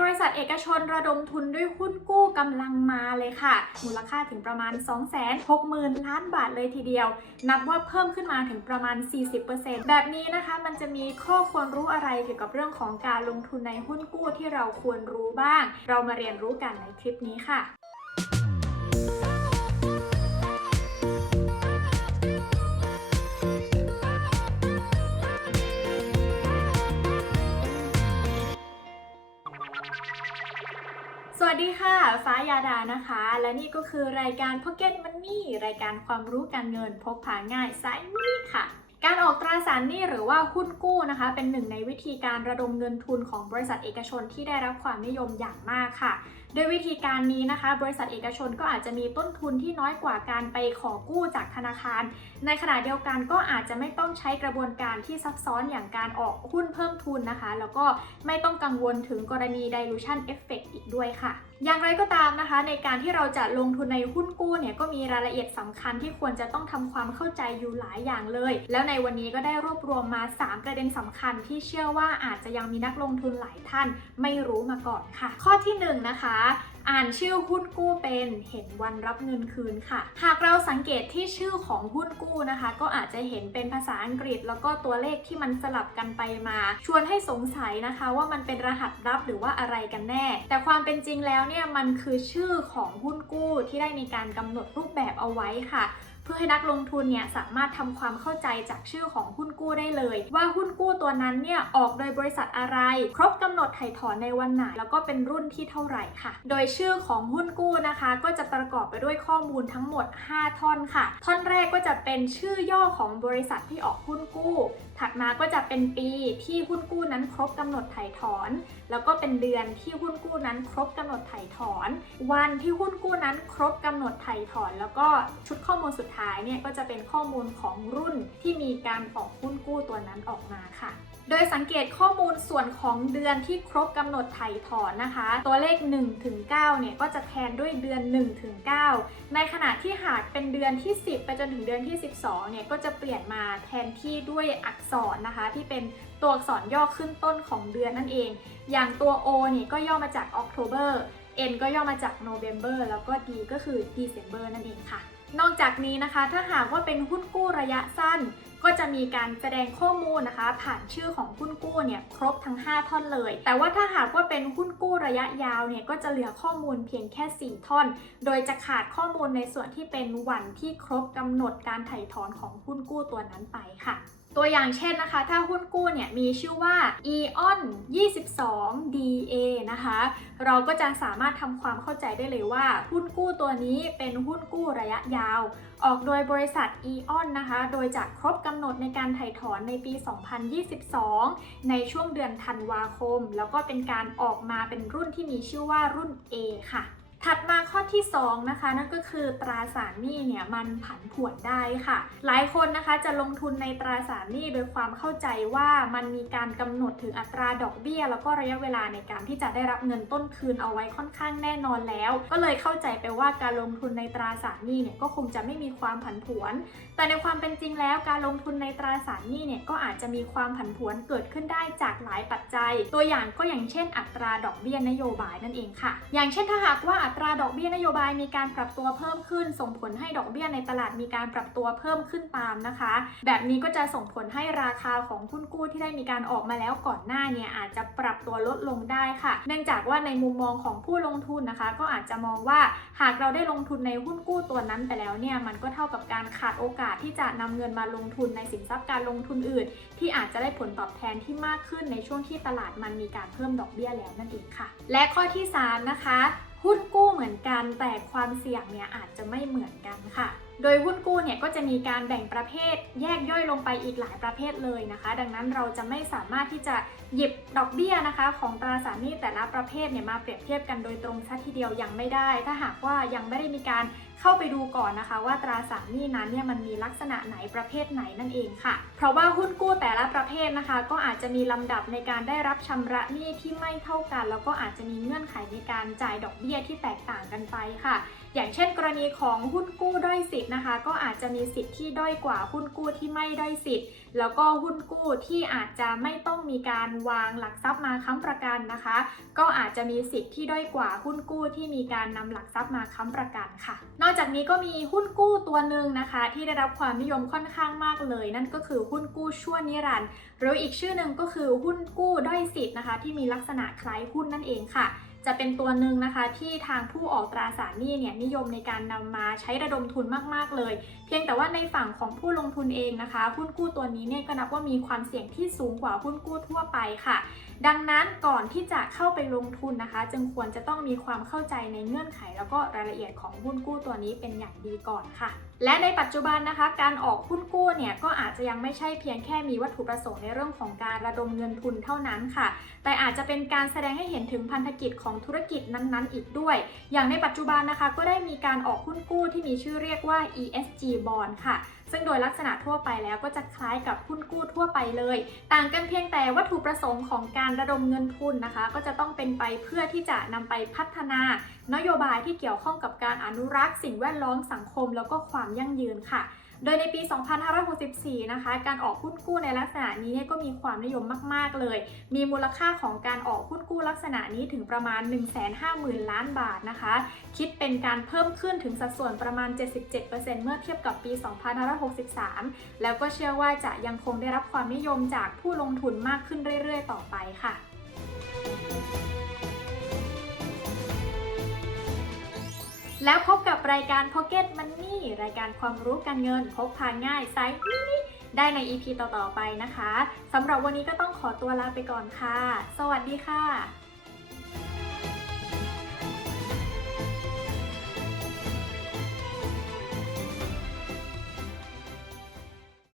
บริษัทเอกชนระดมทุนด้วยหุ้นกู้กำลังมาเลยค่ะ มูลค่าถึงประมาณ 260,000 ล้านบาทเลยทีเดียว นับว่าเพิ่มขึ้นมาถึงประมาณ 40%แบบนี้นะคะ มันจะมีข้อควรรู้อะไรเกี่ยวกับเรื่องของการลงทุนในหุ้นกู้ที่เราควรรู้บ้าง เรามาเรียนรู้กันในคลิปนี้ค่ะ วัสดีค่ะ ฟ้ายาดานะคะ และนี่ก็คือรายการ Pocket Money รายการความรู้การเงินพกพาง่ายสายนี้ค่ะ การออกตราสารหนี้หรือว่าหุ้นกู้นะคะ เป็นหนึ่งในวิธีการระดมเงินทุนของบริษัทเอกชนที่ได้รับความนิยมอย่างมากค่ะโดยวิธีการนี้นะคะ บริษัทเอกชนก็อาจจะมีต้นทุนที่น้อยกว่าการไปขอกู้จากธนาคาร ในขณะเดียวกันก็อาจจะไม่ต้องใช้กระบวนการที่ซับซ้อนอย่างการออกหุ้นเพิ่มทุนนะคะ แล้วก็ไม่ต้องกังวลถึงกรณี dilution effect อีกด้วยค่ะ อย่างไรก็ตามนะคะ ในการที่เราจะลงทุนในหุ้นกู้เนี่ยก็มีรายละเอียดสำคัญที่ควรจะต้องทำความเข้าใจอยู่หลายอย่างเลย แล้วในวันนี้ก็ได้รวบรวมมา 3 ประเด็นสำคัญที่เชื่อว่าอาจจะยังมีนักลงทุนหลายท่านไม่รู้มาก่อนค่ะ ข้อที่1นะคะอ่านชื่อหุ้นกู้เป็นเห็นวันรับเงินคืนค่ะ หากเราสังเกตที่ชื่อของหุ้นกู้นะคะ ก็อาจจะเห็นเป็นภาษาอังกฤษ แล้วก็ตัวเลขที่มันสลับกันไปมา ชวนให้สงสัยนะคะ ว่ามันเป็นรหัสลับหรือว่าอะไรกันแน่ แต่ความเป็นจริงแล้วเนี่ยมันคือชื่อของหุ้นกู้ที่ได้มีการกำหนดรูปแบบเอาไว้ค่ะ พื่อให้นักลงทุนเนี่ยสามารถทำความเข้าใจจากชื่อของหุ้นกู้ได้เลย ว่าหุ้นกู้ตัวนั้นเนี่ยออกโดยบริษัทอะไร ครบกำหนดไถ่ถอนในวันไหน แล้วก็เป็นรุ่นที่เท่าไหร่ค่ะ โดยชื่อของหุ้นกู้นะคะ ก็จะประกอบไปด้วยข้อมูลทั้งหมด 5 ท่อนค่ะ ท่อนแรกก็จะเป็นชื่อย่อของบริษัทที่ออกหุ้นกู้ ถัดมาก็จะเป็นปีที่หุ้นกู้นั้นครบกำหนดไถ่ถอน แล้วก็เป็นเดือนที่หุ้นกู้นั้นครบกำหนดไถ่ถอน วันที่หุ้นกู้นั้นครบกำหนดไถ่ถอน แล้วก็ชุดข้อมูลสุดท้ายเนี่ยก็จะเป็นข้อมูลของรุ่นที่มีการออกหุ้นกู้ตัวนั้นออกมาค่ะโดยสังเกตข้อมูลส่วนของเดือนที่ครบกำหนดไถ่ถอนนะคะ ตัวเลข1ถึง9เนี่ยก็จะแทนด้วยเดือน1ถึง9ในขณะที่หากเป็นเดือนที่ 10 ไปจนถึงเดือนที่ 12เนี่ยก็จะเปลี่ยนมาแทนที่ด้วยอักษรนะคะ ที่เป็นตัวอักษรย่อขึ้นต้นของเดือนนั่นเอง อย่างตัว O เนี่ยก็ย่อมาจาก October N ก็ย่อมาจาก November แล้วก็ D ก็คือ December นั่นเองค่ะ นอกจากนี้นะคะ ถ้าหากว่าเป็นหุ้นกู้ระยะสั้น ก็จะมีการแสดงข้อมูลนะคะ ผ่านชื่อของหุ้นกู้เนี่ยครบทั้ง 5 ท่อนเลย แต่ว่าถ้าหากว่าเป็นหุ้นกู้ระยะยาวเนี่ยก็จะเหลือข้อมูลเพียงแค่ 4 ท่อน โดยจะขาดข้อมูลในส่วนที่เป็นวันที่ครบกำหนดการไถ่ถอนของหุ้นกู้ตัวนั้นไปค่ะตัวอย่างเช่นนะคะ ถ้าหุ้นกู้เนี่ยมีชื่อว่า EON 22 DA นะคะ เราก็จะสามารถทำความเข้าใจได้เลยว่า หุ้นกู้ตัวนี้เป็นหุ้นกู้ระยะยาว ออกโดยบริษัท EON นะคะ โดยจะครบกำหนดในการไถ่ถอนในปี 2022 ในช่วงเดือนธันวาคม แล้วก็เป็นการออกมาเป็นรุ่นที่มีชื่อว่ารุ่น A ค่ะ ถัดมาข้อที่ 2 นะคะ นั่นก็คือตราสารหนี้เนี่ยมันผันผวนได้ค่ะ หลายคนนะคะจะลงทุนในตราสารหนี้โดยความเข้าใจว่ามันมีการกำหนดถึงอัตราดอกเบี้ย แล้วก็ระยะเวลาในการที่จะได้รับเงินต้นคืนเอาไว้ค่อนข้างแน่นอนแล้ว ก็เลยเข้าใจไปว่าการลงทุนในตราสารหนี้เนี่ยก็คงจะไม่มีความผันผวน แต่ในความเป็นจริงแล้วการลงทุนในตราสารหนี้เนี่ยก็อาจจะมีความผันผวนเกิดขึ้นได้จากหลายปัจจัย ตัวอย่างก็อย่างเช่น อัตราดอกเบี้ยนโยบายนั่นเองค่ะ อย่างเช่นถ้าหากว่าอัตราดอกเบี้ยนโยบายมีการปรับตัวเพิ่มขึ้น ส่งผลให้ดอกเบี้ยในตลาดมีการปรับตัวเพิ่มขึ้นตามนะคะ แบบนี้ก็จะส่งผลให้ราคาของหุ้นกู้ที่ได้มีการออกมาแล้วก่อนหน้าเนี่ยอาจจะปรับตัวลดลงได้ค่ะ เนื่องจากว่าในมุมมองของผู้ลงทุนนะคะ ก็อาจจะมองว่าหากเราได้ลงทุนในหุ้นกู้ตัวนั้นไปแล้วเนี่ยมันก็เท่ากับการขาดโอกาสที่จะนำเงินมาลงทุนในสินทรัพย์การลงทุนอื่น ที่อาจจะได้ผลตอบแทนที่มากขึ้นในช่วงที่ตลาดมันมีการเพิ่มดอกเบี้ยแล้วนั่นเองค่ะ และข้อที่ 3 นะคะ หุ้นกู้เหมือนกันแต่ความเสี่ยงเนี่ยอาจจะไม่เหมือนกันค่ะ โดยหุ้นกู้เนี่ยก็จะมีการแบ่งประเภทแยกย่อยลงไปอีกหลายประเภทเลยนะคะ ดังนั้นเราจะไม่สามารถที่จะหยิบดอกเบี้ยนะคะ ของตราสารหนี้แต่ละประเภทเนี่ยมาเปรียบเทียบกันโดยตรงซะทีเดียวยังไม่ได้ ถ้าหากว่ายังไม่ได้มีการ เข้าไปดูก่อนนะคะ ว่าตราสารหนี้นั้นเนี่ยมันมีลักษณะไหนประเภทไหนนั่นเองค่ะ เพราะว่าหุ้นกู้แต่ละประเภทนะคะ ก็อาจจะมีลำดับในการได้รับชำระหนี้ที่ไม่เท่ากัน แล้วก็อาจจะมีเงื่อนไขในการจ่ายดอกเบี้ยที่แตกต่างกันไปค่ะอย่างเช่นกรณีของหุ้นกู้ด้อยสิทธิ์นะคะ ก็อาจจะมีสิทธิ์ที่ด้อยกว่าหุ้นกู้ที่ไม่ด้อยสิทธิ์ แล้วก็หุ้นกู้ที่อาจจะไม่ต้องมีการวางหลักทรัพย์มาค้ำประกันนะคะ ก็อาจจะมีสิทธิ์ที่ด้อยกว่าหุ้นกู้ที่มีการนำหลักทรัพย์มาค้ำประกันค่ะ นอกจากนี้ก็มีหุ้นกู้ตัวหนึ่งนะคะ ที่ได้รับความนิยมค่อนข้างมากเลย นั่นก็คือหุ้นกู้ชั่วนิรันดร์หรืออีกชื่อหนึ่งก็คือหุ้นกู้ด้อยสิทธิ์นะคะ ที่มีลักษณะคล้ายหุ้นนั่นเองค่ะ จะเป็นตัวหนึ่งนะคะที่ทางผู้ออกตราสารหนี้เนี่ยนิยมในการนำมาใช้ระดมทุนมาก ๆ เลย เพียงแต่ว่าในฝั่งของผู้ลงทุนเองนะคะหุ้นกู้ตัวนี้เนี่ยก็นับว่ามีความเสี่ยงที่สูงกว่าหุ้นกู้ทั่วไปค่ะ ดังนั้นก่อนที่จะเข้าไปลงทุนนะคะ จึงควรจะต้องมีความเข้าใจในเงื่อนไข แล้วก็รายละเอียดของหุ้นกู้ตัวนี้เป็นอย่างดีก่อนค่ะ และในปัจจุบันนะคะ การออกหุ้นกู้เนี่ยก็อาจจะยังไม่ใช่เพียงแค่มีวัตถุประสงค์ในเรื่องของการระดมเงินทุนเท่านั้นค่ะ แต่อาจจะเป็นการแสดงให้เห็นถึงพันธกิจของธุรกิจนั้นๆ อีกด้วย อย่างในปัจจุบันนะคะก็ได้มีการออกหุ้นกู้ที่มีชื่อเรียกว่า ESG bond ค่ะ ซึ่งโดยลักษณะทั่วไปแล้วก็จะคล้ายกับหุ้นกู้ทั่วไปเลย ต่างกันเพียงแต่วัตถุประสงค์ของการระดมเงินทุนนะคะ ก็จะต้องเป็นไปเพื่อที่จะนำไปพัฒนานโยบายที่เกี่ยวข้องกับการอนุรักษ์ สิ่งแวดล้อมสังคม แล้วก็ความยั่งยืนค่ะ โดยในปี 2564 นะคะ การออกหุ้นกู้ในลักษณะนี้ก็มีความนิยมมาก ๆ เลย มีมูลค่าของการออกหุ้นกู้ลักษณะนี้ถึงประมาณ 150,000 ล้านบาทนะคะ คิดเป็นการเพิ่มขึ้นถึงสัดส่วนประมาณ 77%เมื่อเทียบกับปี 2563 แล้วก็เชื่อว่าจะยังคงได้รับความนิยมจากผู้ลงทุนมากขึ้นเรื่อย ๆ ต่อไปค่ะ แล้วพบกับรายการ Pocket Money รายการความรู้การเงินพกพาง่ายไซส์มินิได้ใน EP ต่อ ๆ ไปนะคะสำหรับวันนี้ก็ต้องขอตัวลาไปก่อนค่ะ สวัสดีค่ะ